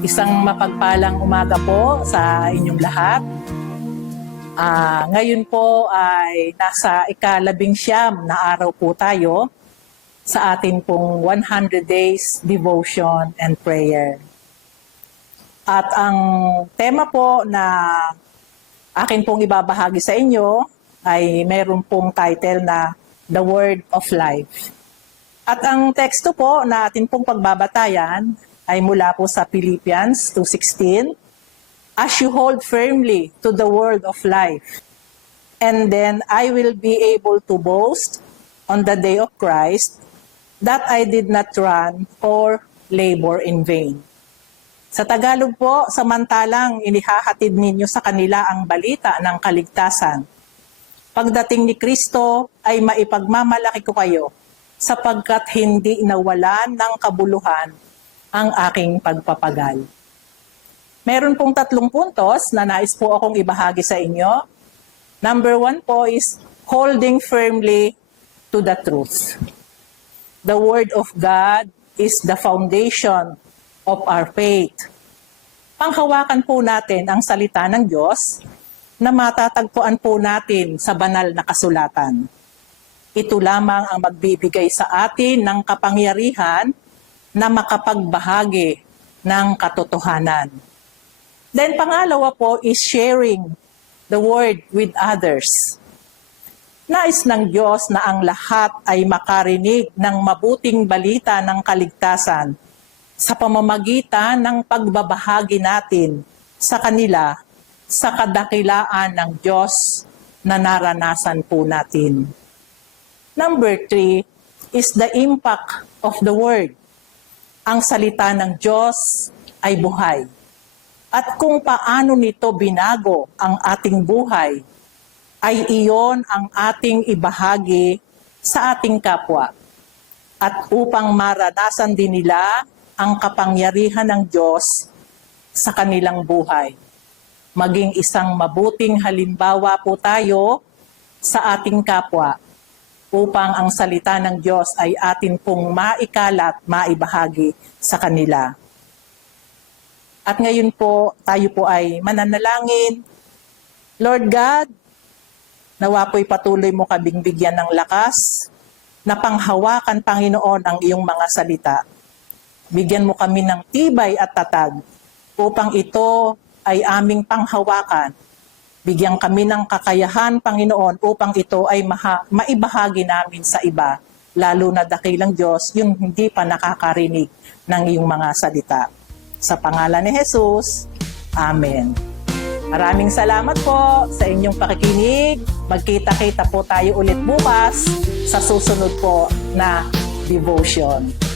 Isang mapagpalang umaga po sa inyong lahat. Ah, ngayon po ay nasa ikalabing siyam na araw po tayo sa atin pong 100 days devotion and prayer. At ang tema po na akin pong ibabahagi sa inyo ay mayroon pong title na The Word of Life. At ang teksto po na atin pong pagbabatayan ay mula po sa Philippians 2.16, As you hold firmly to the word of life, and then I will be able to boast on the day of Christ that I did not run or labor in vain. Sa Tagalog po, samantalang inihahatid ninyo sa kanila ang balita ng kaligtasan. Pagdating ni Kristo ay maipagmamalaki ko kayo sapagkat hindi nawalan ng kabuluhan ang aking pagpapagal. Meron pong tatlong puntos na nais po akong ibahagi sa inyo. Number one po is holding firmly to the truth. The Word of God is the foundation of our faith. Panghawakan po natin ang salita ng Diyos na matatagpuan po natin sa banal na kasulatan. Ito lamang ang magbibigay sa atin ng kapangyarihan na makapagbahagi ng katotohanan. Then pangalawa po is sharing the word with others. Nais ng Diyos na ang lahat ay makarinig ng mabuting balita ng kaligtasan sa pamamagitan ng pagbabahagi natin sa kanila sa kadakilaan ng Diyos na naranasan po natin. Number three is the impact of the word. Ang salita ng Diyos ay buhay at kung paano nito binago ang ating buhay, ay iyon ang ating ibahagi sa ating kapwa. At upang maranasan din nila ang kapangyarihan ng Diyos sa kanilang buhay. Maging isang mabuting halimbawa po tayo sa ating kapwa upang ang salita ng Diyos ay atin pong maikalat, maibahagi sa kanila. At ngayon po, tayo po ay mananalangin. Lord God, nawa po'y patuloy mo kabing bigyan ng lakas na panghawakan, Panginoon, ang iyong mga salita. Bigyan mo kami ng tibay at tatag upang ito ay aming panghawakan. Bigyan kami ng kakayahan, Panginoon, upang ito ay maibahagi namin sa iba, lalo na dakilang Diyos, yung hindi pa nakakarinig ng iyong mga salita. Sa pangalan ni Jesus, Amen. Maraming salamat po sa inyong pakikinig. Magkita-kita po tayo ulit bukas sa susunod po na devotion.